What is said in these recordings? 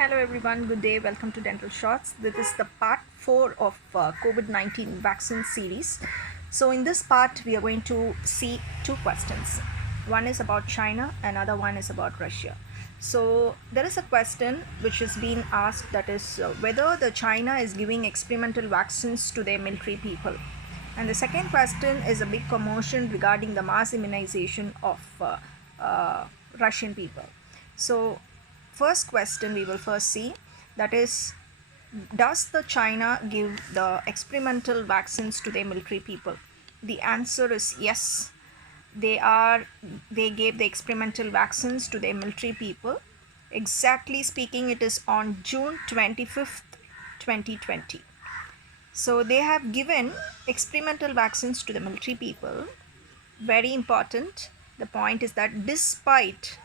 Hello everyone, good day, welcome to Dental Shots. This is the part 4 of COVID-19 vaccine series. So in this part we are going to see two questions. One is about China, another one is about Russia. So there is a question which is being asked, that is whether the China is giving experimental vaccines to their military people. And the second question is a big commotion regarding the mass immunization of Russian people. So first question we will first see, that is, does the China give the experimental vaccines to their military people? The answer is yes. They gave the experimental vaccines to their military people. Exactly speaking, it is on June 25th, 2020. So they have given experimental vaccines to the military people. Very important. The point is that despite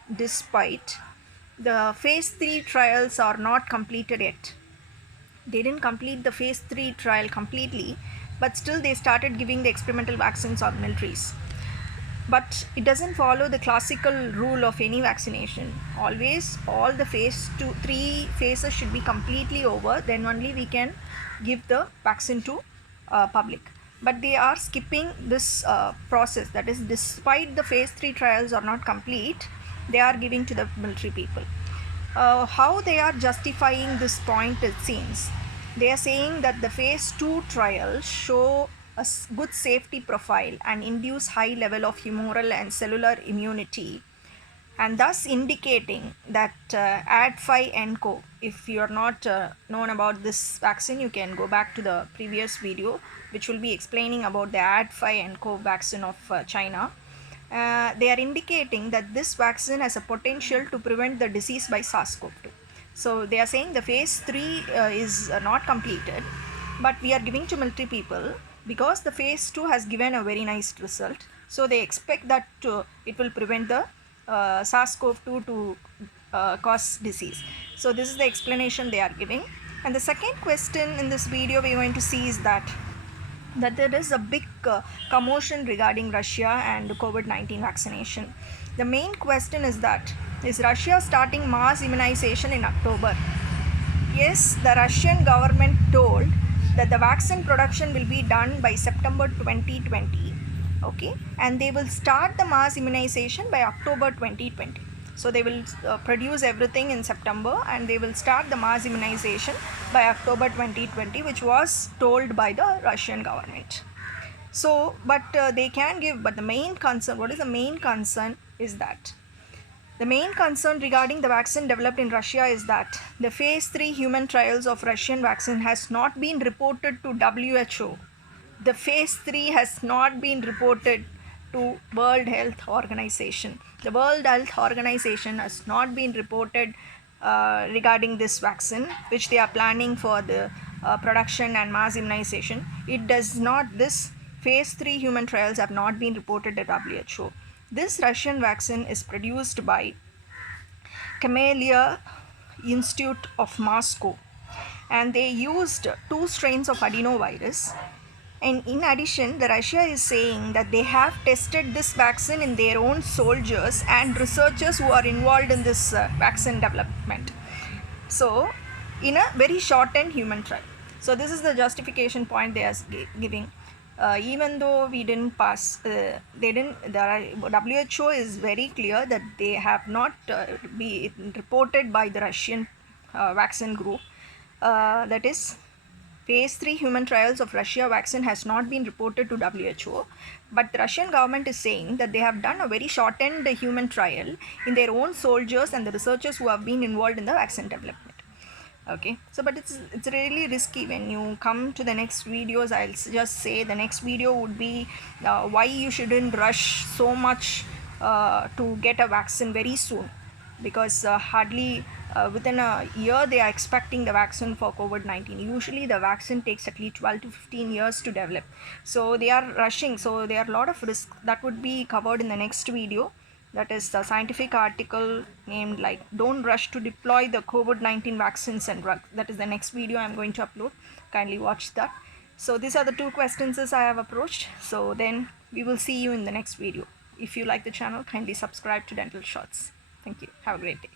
the phase 3 trials are not completed yet. They didn't complete the phase 3 trial completely, but still they started giving the experimental vaccines on militaries. But it doesn't follow the classical rule of any vaccination. Always all the phase 2 3 phases should be completely over, then only we can give the vaccine to public. But they are skipping this process. That is, despite the phase 3 trials are not complete, they are giving to the military people. How they are justifying this point, it seems they are saying that the phase 2 trials show a good safety profile and induce high level of humoral and cellular immunity, and thus indicating that Ad5-nCoV, if you are not known about this vaccine, you can go back to the previous video which will be explaining about the Ad5-nCoV vaccine of China. They are indicating that this vaccine has a potential to prevent the disease by SARS-CoV-2. So they are saying the phase 3 is not completed, but we are giving to military people because the phase 2 has given a very nice result. So they expect that it will prevent the SARS-CoV-2 to cause disease. So this is the explanation they are giving. And the second question in this video we are going to see is that there is a big commotion regarding Russia and COVID-19 vaccination. The main question is that, is Russia starting mass immunization in October? Yes, the Russian government told that the vaccine production will be done by September 2020, okay, and they will start the mass immunization by October 2020. So they will produce everything in September and they will start the mass immunization by October 2020, which was told by the Russian government. So, but they can give, but the main concern, what is the main concern is that the main concern regarding the vaccine developed in Russia is that the phase 3 human trials of Russian vaccine has not been reported to WHO. The phase 3 has not been reported to World Health Organization. The World Health Organization has not been reported regarding this vaccine, which they are planning for the production and mass immunization. It does not, this phase 3 human trials have not been reported at WHO. This Russian vaccine is produced by Camellia Institute of Moscow, and they used 2 strains of adenovirus. And in addition, the Russia is saying that they have tested this vaccine in their own soldiers and researchers who are involved in this vaccine development. So, in a very shortened human trial. So, this is the justification point they are giving. Even though we didn't pass, the WHO is very clear that they have not been reported by the Russian vaccine group. That is, phase 3 human trials of Russia vaccine has not been reported to WHO, but the Russian government is saying that they have done a very shortened human trial in their own soldiers and the researchers who have been involved in the vaccine development. Okay, so but it's really risky. When you come to the next videos, I'll just say the next video would be why you shouldn't rush so much to get a vaccine very soon, because hardly within a year they are expecting the vaccine for COVID-19. Usually the vaccine takes at least 12 to 15 years to develop, so they are rushing. So there are a lot of risks that would be covered in the next video. That is the scientific article named like "Don't Rush to Deploy the COVID-19 Vaccines and Drugs." That is the next video I'm going to upload. Kindly watch that. So these are the two questions I have approached. So then we will see you in the next video. If you like the channel, kindly subscribe to Dental Shots. Thank you. Have a great day.